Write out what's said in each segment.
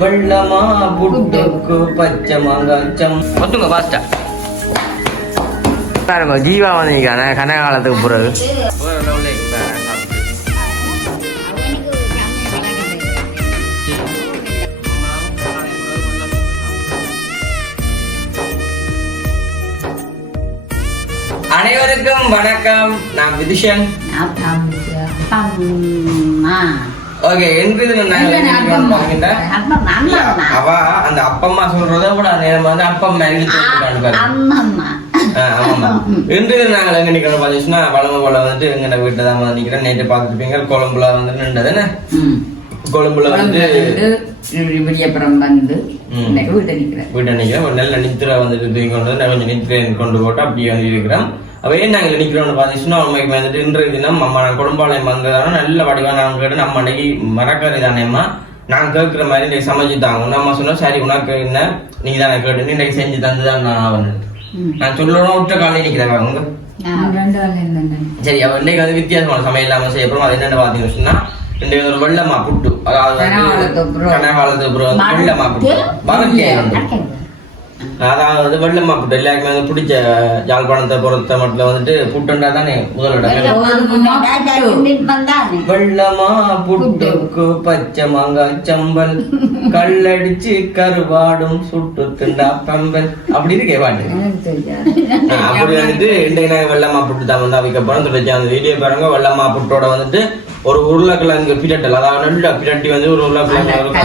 வெள்ளமா புட்டுக்கு பச்சை மாங்காச்சம் ஒத்துங்க பாஸ்டா பாருங்க ஜீவா வந்தீங்க கனகாலத்துக்கு பிறகு. அனைவருக்கும் வணக்கம். நான் விதிஷன். ஓகே என்று நாங்கள் அவ அந்த அப்பம்மா சொல்றத விட நேரம் வந்து அப்பம் மாதிரி சொல்லிருக்கான்னு பாருங்க. ஆ, ஆமாம்மா. இன்று நாங்கள் எங்க நிக்கிறோம் பாத்தீங்கன்னா வளம போல வந்துட்டு எங்க வீட்டுல தான் வந்து நிக்கிறோம். நேற்று பார்த்துருப்பீங்க கொழம்புல வந்து நின்றது என்ன? கொழும்புல வந்து விடியப்புறம் வந்து வீட்டை நிக்கிறேன். வீட்டை நிக்கிறோம். ஒரு நல்ல நித்திரை வந்துட்டு கொஞ்சம் நித்திரை கொண்டு போட்டு அப்படியே வந்து இருக்கிறோம். அப்ப ஏன் நாங்கள் நிக்கிறோம்னு பாத்தீங்கன்னா உண்மைக்கு வந்துட்டு இன்றைய தினம் அம்மா நான் குடும்பாளையம் வந்ததால நல்ல வடிவா நாங்க கேட்டு நம்ம அன்னைக்கு மரக்கறி தானேம்மா நான் கேட்கிற மாதிரி இன்னைக்கு சமைச்சு தாங்க நம்ம சொன்னோம் சரி உனக்கு என்ன? நீங்க தானே கேட்டு இன்னைக்கு செஞ்சு தந்துதான் நான் அவன் நான் சொல்லுறோம் விட்ட காலையில் நான் ரெண்டு வேலை இருந்தேன் சரி அவ இன்னைக்கு வந்து வித்தியாசமான சமையல் இல்லாம செய்ய போறோம். அது என்னன்னு பாத்தீங்கன்னு சொன்னா இன்றைக்கு வந்து ஒரு வெள்ளமா புட்டு. அதாவது வெள்ளமா புட்டு. உண்டு. அதாவது வெள்ளமா புட்டு எல்லாருக்குமே வந்து பிடிச்ச யாழ்ப்பாணத்தை பொறுத்த மட்டும் வந்துட்டு புட்டுண்டா தானே முதலிடம் வெள்ளமா புட்டுக்கு பச்சை மாங்காய் சம்பல் கல்லடிச்சு கருவாடும் சுட்டு திண்டா பம்பல். அப்படி இருக்கே பாட்டு. அப்படி வந்துட்டு இன்றைக்கு வெள்ளமா புட்டு தான் வந்து அவிக்க போறோம். தொடர்ச்சி அந்த வீடியோ பாருங்க. வெள்ளமா புட்டோட வந்துட்டு ஒரு உருளைக்கிழங்கு பிரட்டல். அதாவது நல்ல பிரட்டி வந்து ஒரு உருளைக்கிழங்கு.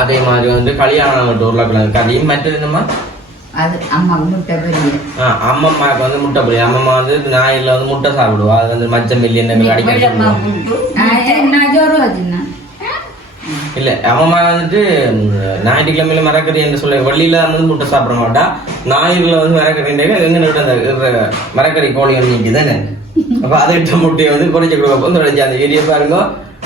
அதே மாதிரி. வந்து கல்யாணம் வீட்டு உருளைக்கிழங்கு கறியும் மற்றது என்னம்மா? அது அம்மாவுக்கு முட்டை பெரிய ஆ, அம்மம்மாக்கு வந்து முட்டை பொடி அம்மம்மா வந்து ஞாயிறுல வந்து முட்டை சாப்பிடுவா. அது வந்து மச்ச மில்லியன் அடிக்கடி வெள்ளமா சொல்லுவா. புட்டு நான் என்ன வச்சுன்னா? இல்ல அம்மம்மா வந்துட்டு ஞாயிற்றுக்கிழமையில மரக்கறி என்று சொல்ல வெள்ளியில வந்து முட்டை சாப்பிட மாட்டா. ஞாயிறுல வந்து மரக்கறி எங்க அந்த மரக்கறி கோழி வந்து நிக்குதானே அப்ப அதை இட்ட முட்டையை வந்து பொறிச்சு கொடுப்போம் தொடர்ச்சி அந்த வீடியோ பாருங்க.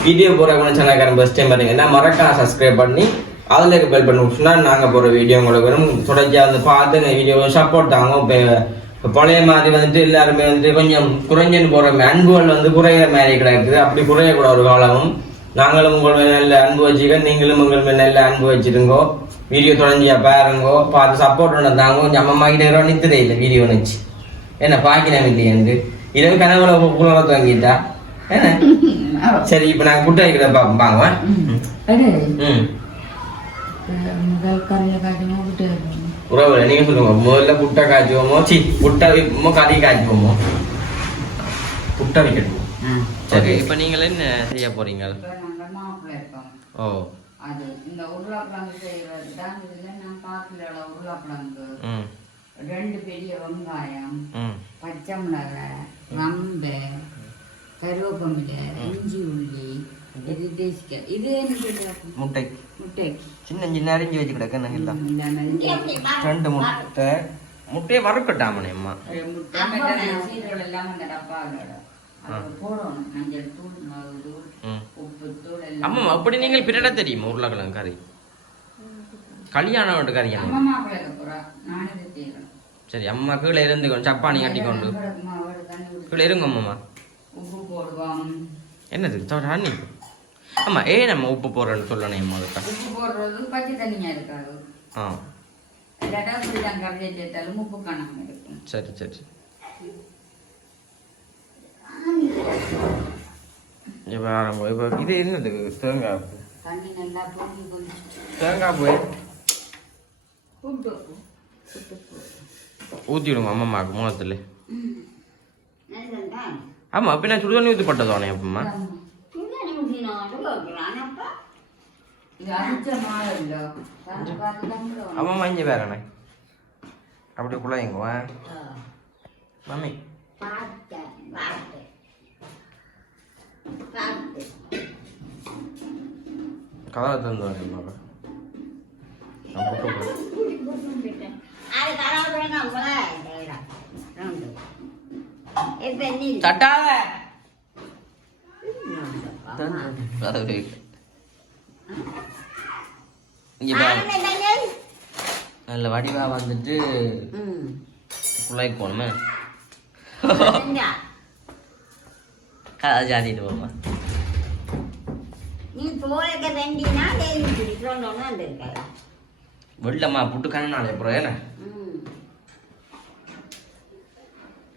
வீடியோ போற சேனல்காரன் ஃபர்ஸ்ட் டைம் பாத்தீங்கன்னா மறக்காம சப்ஸ்கிரைப் பண்ணி அதுல இருக்க பெல் பண்ணி விட்டுனா நாங்க போற வீடியோ உங்களுக்கு வரும் தொடர்ச்சியா வந்து பார்த்து இந்த வீடியோ சப்போர்ட் தாங்க இப்ப பழைய மாதிரி வந்துட்டு எல்லாருமே வந்துட்டு கொஞ்சம் குறைஞ்சுன்னு போற அன்புகள் வந்து குறையிற மாதிரி கிடக்குது அப்படி குறையக்கூட ஒரு காலமும். நாங்களும் உங்கள் நல்ல அன்பு வச்சுக்க நீங்களும் உங்கள் மேல நல்ல அன்பு வச்சிருங்கோ. வீடியோ தொடர்ச்சியா பாருங்கோ. பார்த்து சப்போர்ட் பண்ண தாங்க. கொஞ்சம் அம்மா கிட்ட நித்துறே இல்லை வீடியோ நிச்சு என்ன பாக்கினம் இல்லையாண்டு இரவு கனவுல குளர தூங்கிட்டா? சரி இப்ப நாங்க புட்டு வைக்கிற பாப்போம் வாங்க ம் முதல் கரையை காய்ச்சமா விட்டு உறவு நீங்க சொல்லுங்க முதல்ல புட்டை காய்ச்சுவோமோ சி புட்டை வைப்போமோ கறி காய்ச்சுவோமோ புட்டை வைக்கணும் சரி இப்ப நீங்கள் என்ன செய்ய போறீங்க ஓ அது இந்த உருளைக்கிழங்கு செய்வது தான் இதில் நான் பார்க்கல உருளைக்கிழங்கு ம் ரெண்டு பெரிய வெங்காயம் ம் பச்சை மிளகாய் ரம்பை கருவேப்பமிலை இஞ்சி உள்ளி இது இது? முட்டை முட்டை சின்ன சின்ன அரிஞ்சு வச்சு கிடக்கு எல்லாம் இந்த மாதிரி ரெண்டு முட்டை முட்டையை வறுக்கட்டாமனே அம்மா எல்லாம் எல்லாம் அம்மா அப்படி நீங்கள் பிறட தெரியுமா உருளைக்கிழங்கு கறி கல்யாணம் வீட்டு கறி சரி அம்மா கீழே இருந்து சப்பானி கட்டி கொண்டு கீழே இருங்க அம்மா உப்பு போடுவோம் என்னது தண்ணி ஆமா ஏன் நம்ம உப்பு போடுறோன்னு சொல்லணும் அதுக்கு உப்பு போடுறது பச்சை தண்ணியா இருக்காது. ஆ. இல்லாட்டா இப்படிதான் கரையை சேர்த்தாலும் உப்பு காணாம இருக்கும். சரி சரி. இப்போ ஆரம்பம் இப்போ இது என்னது? தேங்காய் பூ. தண்ணி நல்லா பொங்கி கொஞ்சம் தேங்காய் பூ உப்பு உப்பு ஊற்றி விடுங்க அம்மாக்கு முகத்தில் ஆமா அப்போ நான் சுடுதண்ணி ஊற்றி பட்டதோனே அப்பம்மா அம்மா இங்கே வேறண்ணே அப்படி குழையுங்க வா மம்மி. கதவை திறந்து புட்டு போடுறேன். தட்டாத கதவை இங்கே நல்ல வடிவா வந்துட்டு குழைக்கு போகணுமே. கதை ஜாதிட்டு போமா வெள்ளம்மா புட்டு கண்ணாலே அப்புறம் ஏன்னா ம்.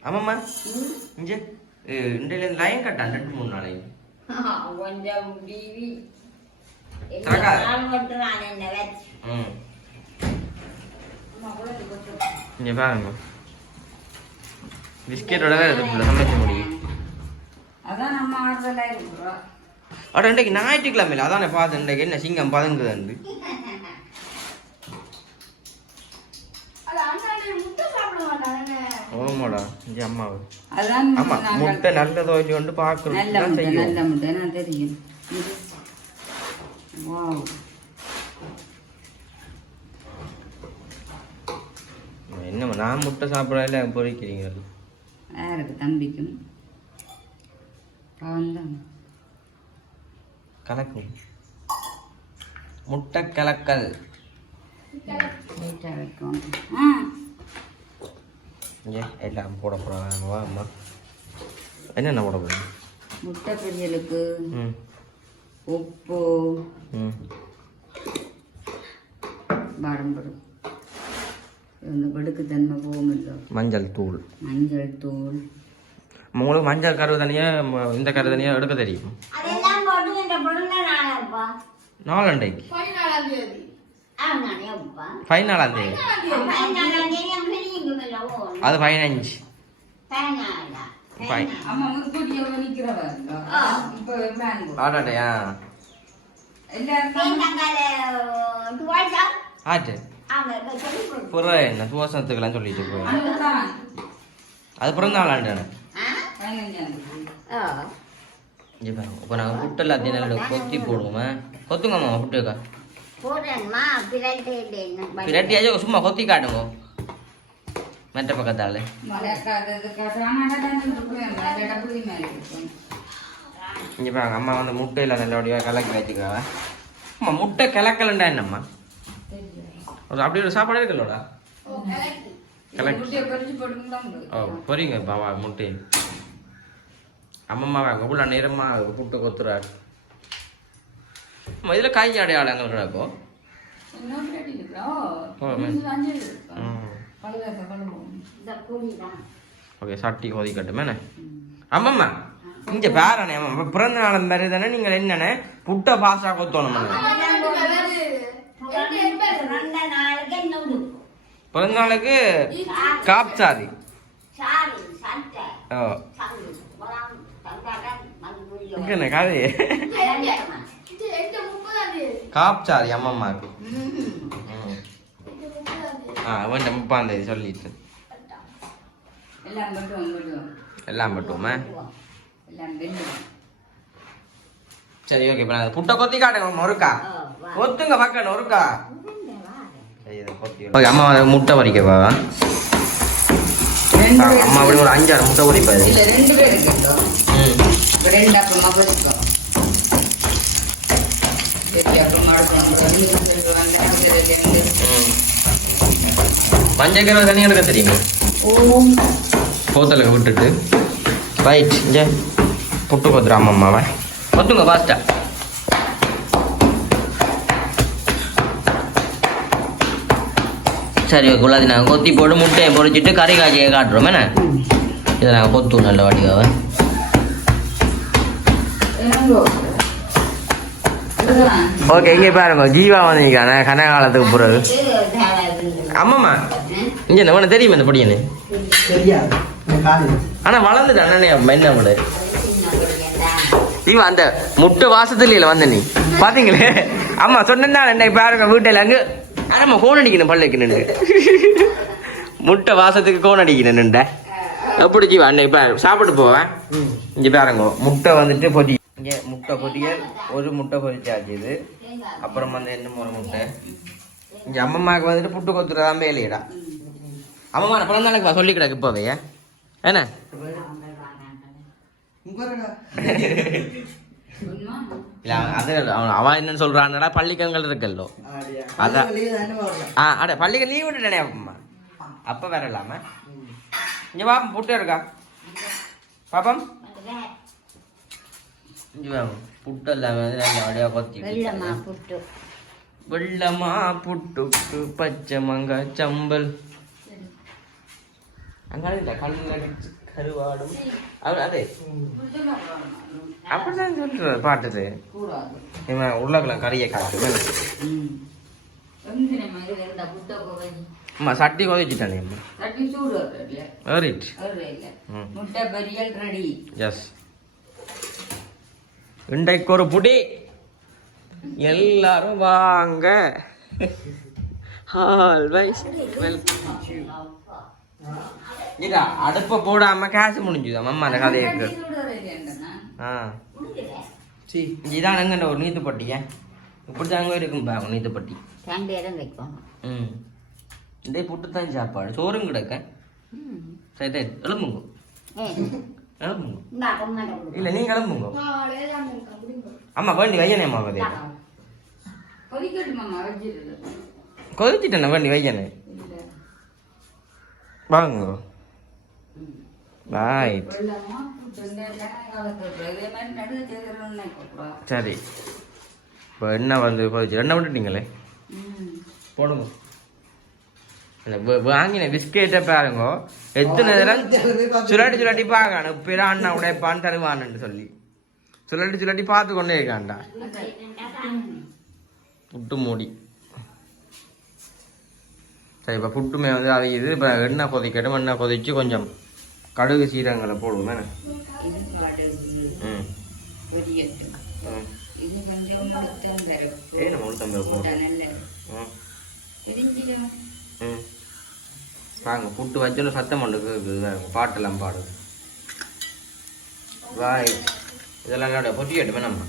ஆமாம்மா. இங்கே இன்றையில லைன் கட்டான் ரெண்டு மூணு நாளைக்கு. கொஞ்சம் டிவி இங்கே பாருங்க பிஸ்கெட்டோட வேறு இது சமைக்க முடியும் அதான் நம்ம ஆறுதலா இருக்கிறோம் அட இன்றைக்கு ஞாயிற்றுக்கிழமையில அதானே பார்த்து இன்றைக்கு என்ன சிங்கம் பதுங்குது ஓமாடா இங்கே அம்மாவு. அதான் ஆமா நாங்கள் முட்டை நல்லதோ இல்லையோண்டு நல்ல முட்டை நல்ல முட்டை நான் தெரியும். இது. வாவ். என்ன நான் முட்டை சாப்பிடல பொறிக்கிறீங்க? யாருக்கு? தம்பிக்கும். கலக்கும். முட்டை கலக்கல். நீட்டாக வைக்கும் ஆ எல்லாம் போட போகிறாங்க வா அம்மா. என்னென்ன போட போகிறீங்க முட்டை பொரியலுக்கு ம். உப்பு ம். பாரம்பரம் இந்த வெடுக்குத்தன்மை போகுமில்ல மஞ்சள் தூள். மஞ்சள் தூள். உங்களுக்கு மஞ்சள் கருவு தனியாக இந்த கரு தனியாக எடுக்க தெரியும்? நாலண்டைக்கு. பதினாலாம் தேதி அது பதினஞ்சு ஆடாடையா கொடுப்போம் புற என்ன சுவாசத்துக்கெல்லாம் சொல்லிட்டு போய் அதுதான் அது பிறந்த நாளாண்டானே ஆ பதினஞ்சாம் தேதி ஆ இங்கே பாருங்க இப்போ நாங்கள் புட்டு எல்லாத்தையும் நல்லா கொத்தி போடுவோமே கொத்துங்கம்மா புட்டுக்கா பிரட்டி என்ன சும்மா கொத்தி காட்டுங்க. மெட்ட பக்கத்தால மழைக்காதது இங்கே பாருங்க அம்மா வந்து முட்டையில் நல்லபடியாக கலக்கி வச்சுக்காவ அம்மா முட்டை கலக்கலண்டா என்னம்மா? ஒரு அப்படி ஒரு சாப்பாடு இருக்குல்லடா. கலக்கி. ஓ பொரிங்க பாவா முட்டை அம்மம்மா வாங்க உள்ள நேரமா புட்டு கொத்துறாரு. அம்மா இதில் காய்ச்சி அடையாளங்கள் கிடக்கும் ஓகே சட்டி கொதிக்கட்டும் என்ன அம்மம்மா இங்க பாருண்ணே அம்மா பிறந்த நாள் மாதிரி தானே நீங்கள் என்னண்ணே? புட்டை பாசா கொத்தணும் பிறந்த நாளுக்கு என்ன சாரி. சட்டை. ஓ. இங்கண்ணே கதை. காப்சாதி அம்மம்மாக்கு. ஆ வேண்ட முப்பாம் தேதி சொல்லிட்டு எல்லாம் பட்டுவோமே சரி ஓகே இப்போ நான் புட்டை கொத்தி காட்டுங்க ஒருக்கா கொத்துங்க பக்கம் ஒருக்கா சரி இதை கொத்தி ஓகே அம்மா முட்டை பறிக்கவா ரெண்டு பேர் அம்மா அப்படி ஒரு அஞ்சாறு முட்டை இல்ல ரெண்டு பேருக்கு கேட்டோம் ம் இப்ப ரெண்டு அப்புறமா பொரிப்போம் சரி அப்புறமா அடுப்போம் ம். மஞ்சள் கருவை தண்ணி எடுக்க தெரியுமா? ஓம். கோத்தலுக்கு விட்டுட்டு. ரைட் இங்கே. புட்டு கொத்துறாம அம்மாவை கொத்துங்க ஃபாஸ்டா சரி உள்ளாதி நாங்கள் கொத்தி போட்டு முட்டையை பொரிச்சிட்டு கறி காய்ச்சியை காட்டுறோம் என்ன? இதை நாங்கள் கொத்துவோம் நல்ல இதுதான் ஓகே இங்கே பாருங்க. ஜீவா வந்தீங்க கனகாலத்துக்கு பிறகு. அம்மாம்மா இங்கே என்ன உனக்கு தெரியுமா இந்த பொடியனு இந்த ஆனால் வளர்ந்துட்டு அண்ணனே என்ன விட இவன் அந்த முட்டை வாசத்துல வந்த நீ. பாத்தீங்களே? அம்மா சொன்னா என்ன பாருங்க வீட்டில் அங்க. ஆமா கோன் அடிக்கணும் பல்லுக்கு நின்று முட்டை வாசத்துக்கு கோன் அடிக்கணும்னுண்ட. எப்படி ஜீவா அன்னை இப்ப சாப்பிட்டு போவேன். இங்க பாருங்க முட்டை வந்துட்டு பொதி இங்கே முட்டை பொரியல் ஒரு முட்டை பொரிச்சாச்சு இது. அப்புறம் வந்து என்ன ஒரு முட்டை? இங்கே அம்மம்மாவுக்கு வந்துட்டு புட்டு கொத்துறதான் வேலையிடா. அம்மம்மா நான் பிறந்த சொல்லி கிடக்கு இப்போவே என்ன? அது அவன் அவன் என்ன சொல்றான்டா பள்ளிக்கங்கள் இருக்கல்லோ. அதான். ஆ அட பள்ளிக்கு லீவ் விட்டுட்டேனே அப்போ வேற இல்லாம. இங்கே பாப்பம் புட்டு இருக்கா பாப்பம். வாங்க. புட்டெல்லாம் வந்து நல்ல வடிவா கொத்தி வெள்ளமா புட்டு வெள்ளமா புட்டுக்கு பச்சை மங்க சம்பல் அங்கே கல்லில் கருவாடும் அது அதே அப்படிதான் சொல்ற பாட்டுது இவன் கறியை புட்டை அம்மா சட்டி கொதிச்சுட்டானே அம்மா சூடு. முட்டை பொரியல் ரெடி எஸ் இன்றைக்கு ஒரு புடி. எல்லாரும் வாங்க. ஆல்வைஸ் வெல்கம் இதா அடுப்பை போடாம காசு முடிஞ்சுதா? அம்மா அந்த கதையை ஆ. சி. இதான் எங்கண்ட ஒரு நீத்துப்பட்டியா இப்படி தாங்க இருக்கும் பாருங்க இடம் வைக்கணும் ம். இதே புட்டு தான் சாப்பாடு. சோறும் கிடக்க. சரி சரி எலும்புங்க இல்லை நீங்க எலும்புங்க அம்மா வேண்டி மாமா வச்சிருது. கொதிச்சிட்டேண்ணே வேண்டி வையனே. இல்லை. வாங்க. ரைட் சரி. இப்போ எண்ணெய் வந்து கொதிச்சு எண்ணெய் விட்டுட்டீங்களே? போடுங்க. வாங்கின பிஸ்கெட்டை பாருங்க. எத்தனை தடவை சுழட்டி சுழட்டி பார்க்கணும் இப்போ அண்ணா உடைப்பான்னு தருவான்னு சொல்லி. சுழட்டி சுழட்டி பார்த்து கொண்டே இருக்காண்டா. புட்டு மூடி. சரி இப்போ புட்டுமே வந்து அது இது இப்போ எண்ணெய் கொதிக்கட்டும் எண்ணெய் கொதிச்சு கொஞ்சம் கடுகு சீரகங்களை போடுவோம் தானே ம். பொரியட்டும் ம். உளுத்தம்பருப்பு ம். வாங்க புட்டு வச்சோன்னு சத்தம் வேறு பாட்டெல்லாம் பாடுது. வாய் இதெல்லாம் என்னோட பொட்டி எடுப்பேன் நம்ம?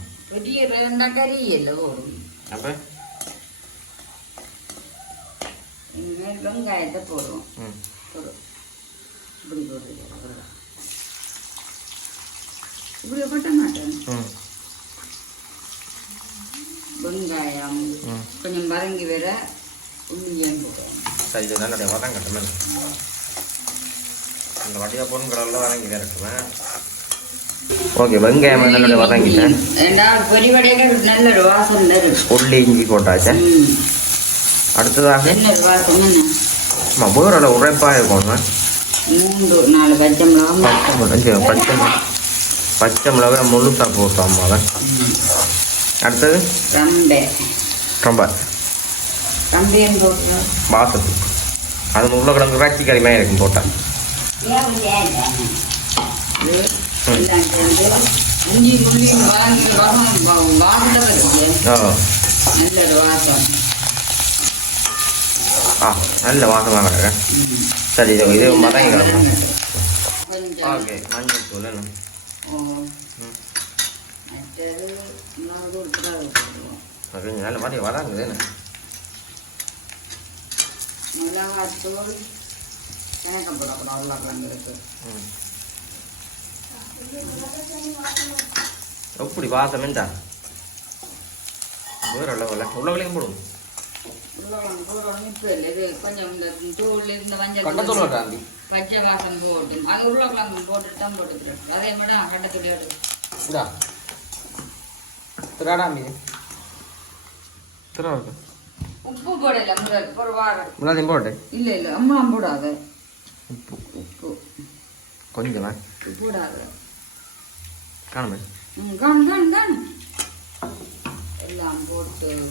அப்போ? இனிமேல் வெங்காயத்தை போடுவோம். ம். போடு. இப்படி போடுறது. இப்படி மாட்டேன். ம். வெங்காயம் கொஞ்சம் வதங்கி வர உள்ளியும் போடுவோம். இது நல்ல வதம் கட்டுமே அந்த வட்டியாக பொண்ணு கடலில் வதங்கி இருக்குமே. ஓகே வெங்காயம் நல்ல வதங்கிட்டேன் உள்ளி இஞ்சி போட்டாச்சு. அடுத்ததாக வேறோட உழைப்பாக இருக்கும். மூன்று நாலு பச்சை மிளகாய் பச்சை பச்சை மிளகு. பச்சை மிளகா முழுசாக போட்டோம் அடுத்தது? ரம்பை. வாசத்து அது உருளைக்கிழங்கு இறைச்சி கறி மாதிரி இருக்கும் போட்டால் ஆ. நல்ல வாசமாக கிடக்கு. சரி இது இது மதங்கி கிடக்கும் ஓகே மஞ்சள் தூள் என்ன? நல்ல மாதிரி வராங்குது என்ன? மிளகாத்தூள் கணக்க போடக்கூடாது உருளைக்கிழங்குக்கு எப்படி வாசம் என்றா வேற லெவலில் உருளைக்கிழங்கு போடும் கொஞ்சம் இந்த தூள் இந்த மஞ்சள் பச்சை வாசம் போட்டு அது உருளைக்கிழங்கு போட்டுட்டு தான் போட்டுக்கிறேன் அதே மாதிரி திராடாமி திரா இருக்கு. உப்பு போடல முதல். ஒரு வாரம். எல்லாத்தையும் போட்டு இல்லை இல்லை அம்மா போடாத. உப்பு. உப்பு. கொஞ்சமா. போடாத. காணுமே. காண் காண் காண். எல்லாம் போட்டு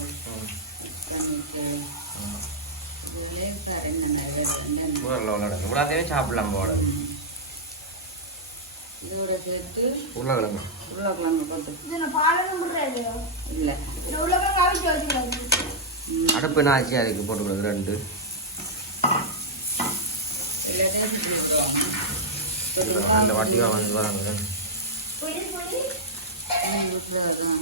பண்ணிட்டு. சாப்பிடலாம் போட இதோட சேர்த்து உருளைக்கிழங்கு. உருளைக்கிழங்கு போட்டு. இல்லை. ம், அடுப்பு நாச்சி அதுக்கு போட்டு ரெண்டு அந்த சுற்றி வாட்டியாக வந்து வராங்க ம், விட்டுறதுதான்.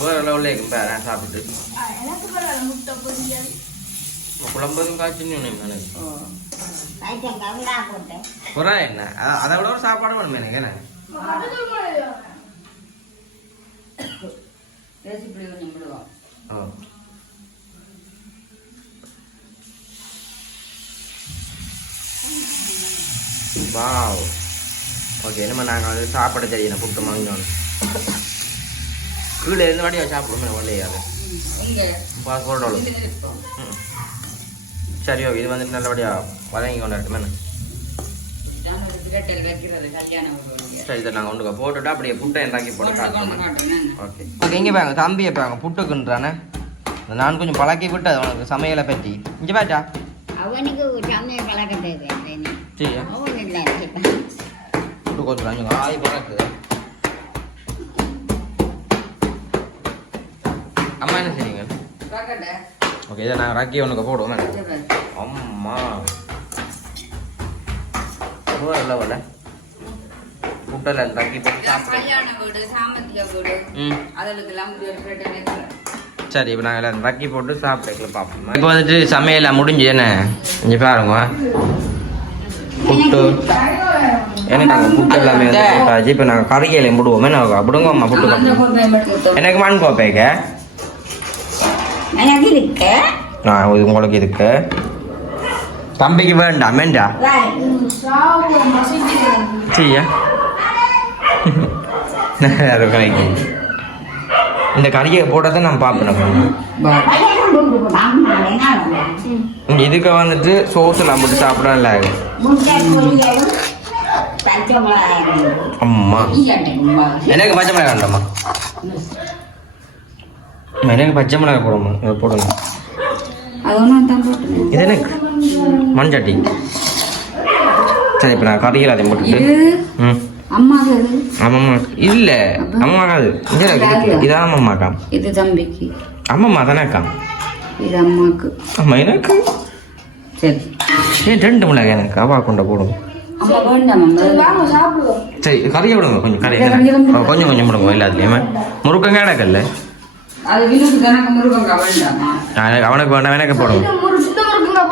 வேற லெவலில் இருக்கும் பேர சாப்பிட்டு. குழம்பதும் காய்ச்சின்னு குறை என்ன? அதை விட ஒரு சாப்பாடு வேணும் எனக்கு என்ன? வாவ். ஓகே நம்ம நாங்கள் வந்து சாப்பிட தெரியணும் புட்டு வாங்கினோம். கீழே இருந்து சாப்பிடுவோம் வரலையாது இங்க பாஸ்போர்ட் சரி ஓகே இது வந்துட்டு நல்லபடியாக வதங்கி கொண்டு இருக்குமே நான் ஒரு பிரட்டல் வைக்கிறது கல்யாண வீடு சரி இதை நாங்கள் ஒன்றுக்க போட்டுட்டு அப்படியே புட்டை என்னாக்கி போட்டு ஓகே ஓகே இங்கே பாங்க தம்பியை பாங்க புட்டுக்குன்றானே நான் கொஞ்சம் பழக்கி விட்டு அது உனக்கு சமையலை பற்றி இங்கே பாச்சா அவனுக்கு சமயம் பழக்கம் சரி புட்டு கொஞ்சம் ஆய் பழக்கு அம்மா என்ன செய்றீங்க ராக்கெட்டை ஓகே இதை நாங்கள் ராக்கி ஒன்றுக்கு போடுவோம். அம்மா. இல்லை வரல புட்டெல்லாம் ராக்கி போட்டு சாப்பிடுவோம் சரி இப்போ நாங்கள் எல்லாம் ரக்கி போட்டு சாப்பிட்டுக்கலாம் பார்ப்போம் இப்போ வந்துட்டு சமையலாம் முடிஞ்சு என்ன? இங்கே பாருங்க. புட்டு. எனக்கு புட்டு எல்லாமே வந்து இப்போ நாங்கள் கறிக்கையில முடுவோமே நாங்கள் அப்படிங்க அம்மா புட்டு. எனக்கு மண் கோப்பைக்க எனக்கு இருக்கு. ஆ இது உங்களுக்கு இருக்கு. தம்பிக்கு வேண்டாம் வேண்டா. சரியா இந்த போட்டால் தான் நான் பார்ப்பேன் இதுக்கு வந்துட்டு சோஸ் எல்லாம் போட்டு சாப்பிட நல்லா அம்மா. எனக்கு பச்சை மிளகாய் வேண்டாமா எனக்கு பச்சை மிளகாய் போடுமா? போடுங்க. அது. இது எனக்கு மண்சட்டி. சரி இப்போ நான் கறியில் அதை போட்டுட்டு ம். அம்மாக்கு இது அம்மம்மா இல்லை. அம்மாக்காது இது இது அம்மம்மாக்கா இது தம்பிக்கு. அம்மம்மா தானேக்கா இது அம்மாக்கு. அம்மா எனக்கு. சரி. ஏன் ரெண்டு மிளகாய் எனக்கு. அவா கொண்ட அம்மா அம்மா. சரி கறியை விடுங்க. கொஞ்சம் கறி இல்ல, கொஞ்சம் ஓ, கொஞ்சம் கொஞ்சம் விடுங்க எல்லாத்துலேயுமே. முருக்கங்க அவனுக்கு வேண்டாம் எனக்கு போடுங்க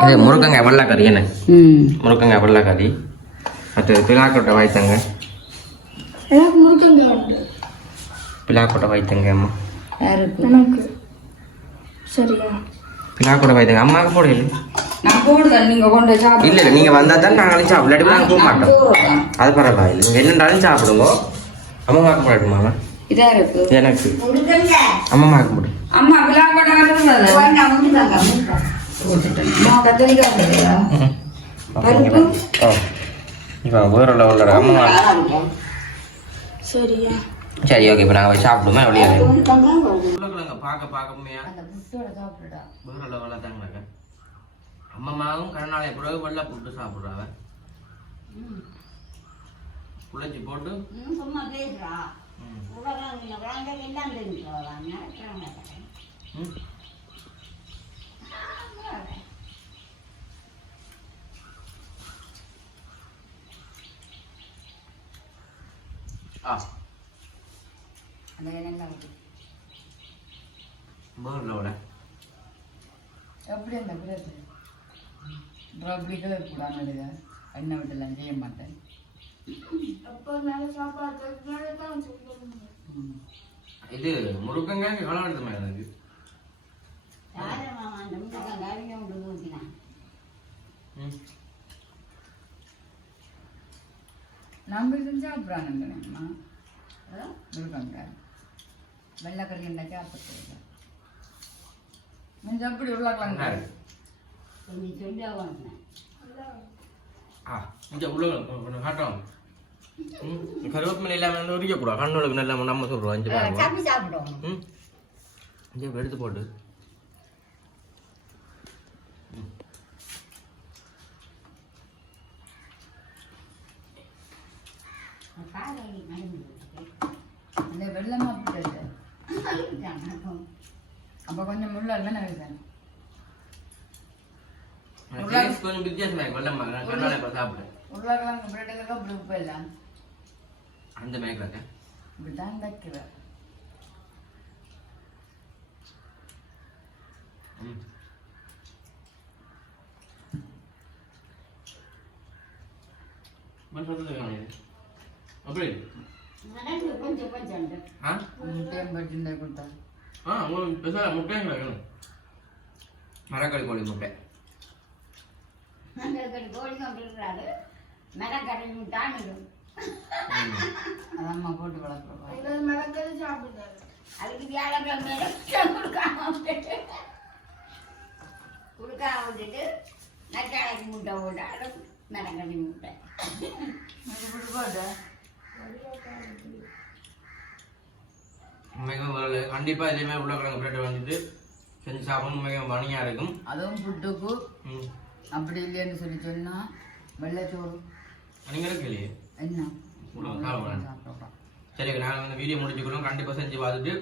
இது முருக்கங்க வெள்ளை கறி என்ன? ம். முருக்கங்க வெள்ளை கறி மற்ற பிலாக்கொட்டை வாய்த்தங்க பிலாக்கொட்டை வாய்த்தங்க அம்மா. யாருக்கு? பிலாக்கொட்டை வாய்த்தங்க அம்மாவுக்கு போடல இல்லை. இல்லை நீங்கள் வந்தால் தான் நாங்களும் சாப்பிட இல்லாட்டி நாங்கள் போக மாட்டோம். அது பரவாயில்ல. நீங்கள் என்னண்டாலும் சாப்பிடுங்க. அம்மாவுக்கு போடட்டுமா இதா இருக்கு எனக்கு அம்மா விழா அம்மா? ஓ இப்போ வேற லெவலில் அம்மா சரி ஓகே இப்போ நாங்கள் போய் சாப்பிடுமா உருளைக்கிழங்க பார்க்க பார்க்கமையா அந்த புட்டோட சாப்பிடுடா வேற லெவலில் தாங்க அம்மாவும் கருநாளைய பிறகு வெள்ளை புட்டு சாப்பிட்றாங்க குழச்சி போட்டு சும்மா பேசுறா லெவலில் எப்படி அந்த பிரெட் ப்ராப்ளிக்கவே கூடாது எண்ணெய் விட்டுலாம் செய்ய மாட்டேன். இது முருக்கங்க எவ்வளோ எடுத்துமா எனக்கு. நம்ம இது சாப்பிட்றானுங்க அம்மா. முருகங்க வெள்ளைக்கறி என்ன சாப்பிட்டு நீங்க எப்படி நல்லா உள்ளாக்கலாங்க இருக்கு. ஆ இங்கே உள்ள கொஞ்சம் காட்டும் கருவேப்பிலை இல்லாமல் உரிக்கக்கூடாது கண்ணுக்கு நல்லா நம்ம சொல்கிறோம் அஞ்சு பாருங்க சாப்பிடுவோம் இங்கே எடுத்து போட்டு வெள்ளமா அப்போ கொஞ்சம் முள்ள கொஞ்சம் வித்தியாசமா இருக்கு வெள்ளம் கண்ணால இப்போ சாப்பிடு உருளைக்கிழங்கு உப்பு இல்லை அந்த மேக்கலாக்க இப்படிதான் வைக்கிறேன் ம். மண் சொல்லுங்க அப்படி. கொஞ்சம் கொஞ்சம் ஆ? முட்டையும் பறிச்சு கொடுத்தா. ஆ உங்களுக்கு ஸ்பெஷலாக முட்டையும் வேணும். மரக்கறி கோழி முட்டை. எங்களுக்கு கோழி கொண்டு மெனக்கடை முட்டானிடும் ம். அது அம்மா போட்டு வளர்க்குறோம் சாப்பிடுறாரு அதுக்கு வியாழக்கிழமை கொடுக்காம விட்டுட்டு. கொடுக்காம விட்டுட்டு நட்டாளைக்கு முட்டை போட்டு அது மெனக்கடை முட்டை உண்மைக்கும் வரல. கண்டிப்பாக இதே மாதிரி உருளைக்கிழங்கு பிரெட் வந்துட்டு செஞ்சு சாப்பிடணும். உண்மைக்கும் பணியாக இருக்கும். அதுவும் புட்டுக்கு ம். அப்படி இல்லைன்னு சொல்லி சொன்னா வெள்ளைச்சோறு நீங்களும் இல்லையே சரி நாங்கள் வந்து வீடியோ முடிச்சுக்கிறோம். கண்டிப்பாக செஞ்சு பார்த்துட்டு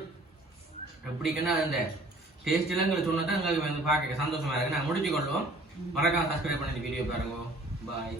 எப்படிக்குன்னா அந்த டேஸ்ட் எல்லாம் எங்களுக்கு சொன்னதான் எங்களுக்கு வந்து பார்க்க சந்தோஷமா இருக்கு. நாங்கள் முடிச்சு கொள்வோம். மறக்காம சப்ஸ்கிரைப் பண்ணி வீடியோ பாருங்க. பாய்